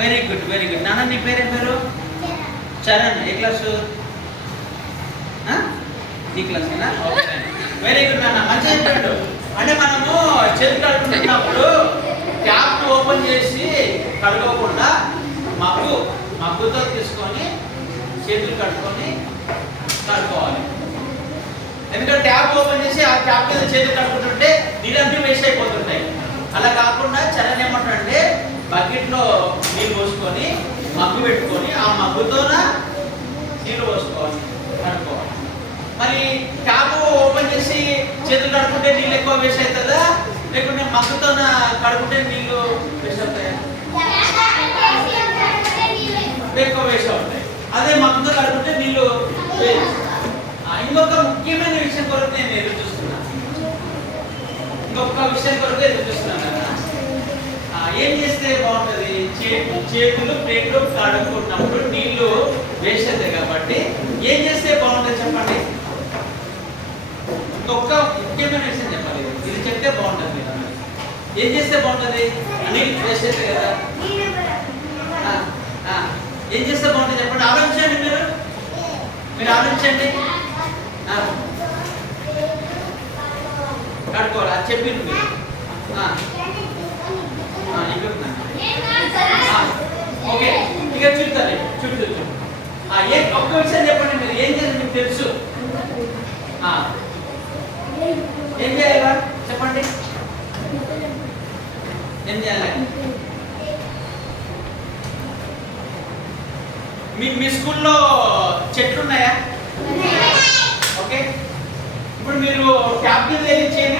Very good very good. నాన్న నీ పేరేం పేరు? చరణ్. ఏ క్లాసు? నీ క్లాసేనా? ఓకే వెరీ గుడ్ నాన్న. మంచిగా చెప్పాడు. అంటే మనము చేతులు కడుక్కుంటున్నప్పుడు ట్యాప్ ఓపెన్ చేసి కడుక్కోకుండా మగ్గుతో తీసుకొని చేతులు కట్టుకొని కడుక్కోవాలి. ఎందుకంటే ట్యాప్ ఓపెన్ చేసి ఆ ట్యాప్ మీద చేతులు కడుక్కుంటుంటే నీళ్ళంతా వేస్ట్ అయిపోతుంటాయి. అలా కాకుండా చరణ్ ఏమంటాడంటే బకెట్లో నీళ్ళు పోసుకొని మగ్గు పెట్టుకొని ఆ మగ్గుతోన నీళ్ళు పోసుకోవాలి, కడుక్కోవాలి. మరి ట్యాప్ ఓపెన్ చేసి చేతులు కడుక్కుంటే నీళ్ళు ఎక్కువ వేస్ట్ అవుతుందా, లేకుంటే మగ్గుతోన కడుక్కుంటే నీళ్ళు వేస్ట్ అవుతాయా? ఎక్కువ వేస్ట్ అవుతాయి. అదే మగ్గుతో కడుక్కుంటే నీళ్ళు వేస్ట్. ఇంకొక ముఖ్యమైన విషయం కొరకు నేను ఎదురు చూస్తున్నాను. కదా ఏం చేస్తే బాగుంటుంది? చేతులు ప్లేట్లు కడుక్కున్నప్పుడు నీళ్లు వేస్ట్ అవుతాయి కాబట్టి ఏం చేస్తే బాగుంటుంది చెప్పండి? ఇంకొక ముఖ్యమైన విషయం చెప్పాలి. ఇది చెప్తే బాగుంటుంది. ఏం చేస్తే బాగుంటుంది? నీళ్ళు వేస్ట్ అవుతాయి కదా, ఏం చేస్తే బాగుంటుంది చెప్పండి? ఆలోచించండి. మీరు ఆలోచించండి. కడుకోవాలి అది చెప్పింది మీరు. ఓకే ఇక చూస్తాను చుట్టూ ఏ ఒక్క విషయం చెప్పండి. మీరు ఏం చేయాలి మీకు తెలుసు. ఏం చేయాలా చెప్పండి? ఏం చేయాలి? మీ స్కూల్లో చెట్లు ఉన్నాయా? ఓకే ఇప్పుడు మీరు ట్యాప్ మీద చేయండి